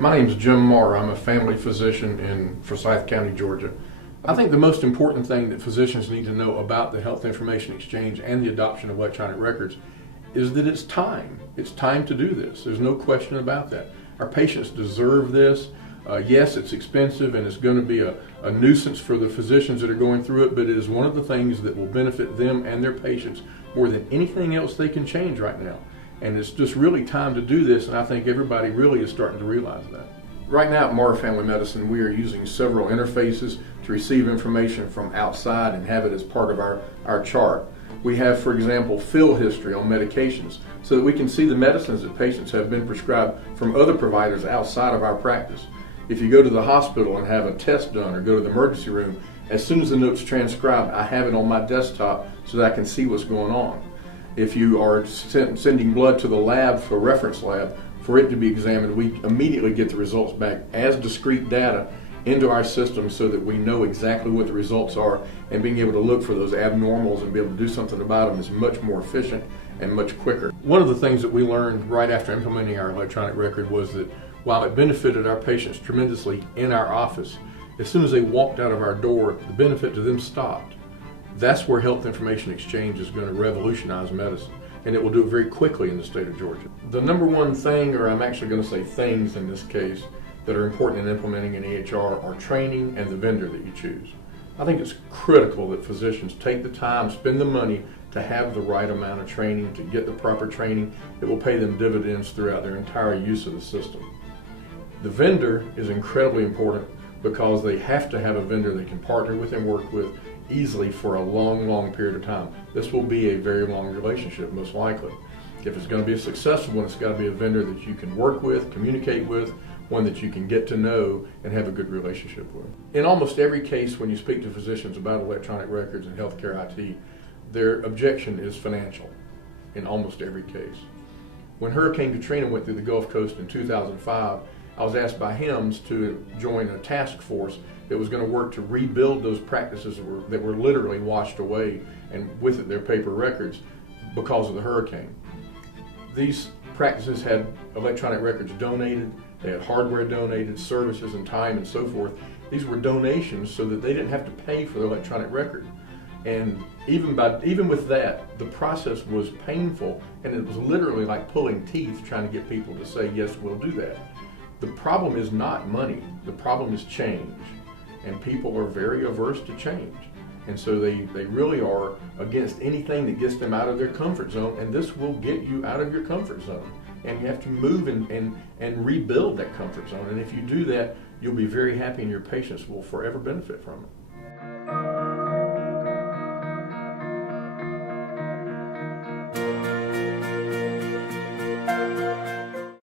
My name is Jim Morrow. I'm a family physician in Forsyth County, Georgia. I think the most important thing that physicians need to know about the Health Information Exchange and the adoption of electronic records is that it's time. It's time to do this. There's no question about that. Our patients deserve this. Yes, it's expensive and it's going to be a nuisance for the physicians that are going through it, but it is one of the things that will benefit them and their patients more than anything else they can change right now. And it's just really time to do this, and I think everybody really is starting to realize that. Right now at Morrow Family Medicine, we are using several interfaces to receive information from outside and have it as part of our chart. We have, for example, fill history on medications so that we can see the medicines that patients have been prescribed from other providers outside of our practice. If you go to the hospital and have a test done or go to the emergency room, as soon as the note's transcribed, I have it on my desktop so that I can see what's going on. If you are sending blood to the lab for a reference lab for it to be examined, we immediately get the results back as discrete data into our system so that we know exactly what the results are, and being able to look for those abnormals and be able to do something about them is much more efficient and much quicker. One of the things that we learned right after implementing our electronic record was that while it benefited our patients tremendously in our office, as soon as they walked out of our door, the benefit to them stopped. That's where Health Information Exchange is going to revolutionize medicine, and it will do it very quickly in the state of Georgia. The number one thing, or I'm actually going to say things in this case, that are important in implementing an EHR are training and the vendor that you choose. I think it's critical that physicians take the time, spend the money to have the right amount of training, to get the proper training that will pay them dividends throughout their entire use of the system. The vendor is incredibly important because they have to have a vendor they can partner with and work with easily for a long period of time. This will be a very long relationship, most likely. If it's going to be a successful one, it's got to be a vendor that you can work with, communicate with, one that you can get to know and have a good relationship with. In almost every case when you speak to physicians about electronic records and healthcare IT, their objection is financial in almost every case. When Hurricane Katrina went through the Gulf Coast in 2005, I was asked by HIMSS to join a task force that was going to work to rebuild those practices that were literally washed away, and with it their paper records, because of the hurricane. These practices had electronic records donated, they had hardware donated, services and time and so forth. These were donations so that they didn't have to pay for the electronic record. And even with that, the process was painful, and it was literally like pulling teeth trying to get people to say, yes, we'll do that. The problem is not money, the problem is change. And people are very averse to change. And so they really are against anything that gets them out of their comfort zone, and this will get you out of your comfort zone. And you have to move and rebuild that comfort zone. And if you do that, you'll be very happy and your patients will forever benefit from it.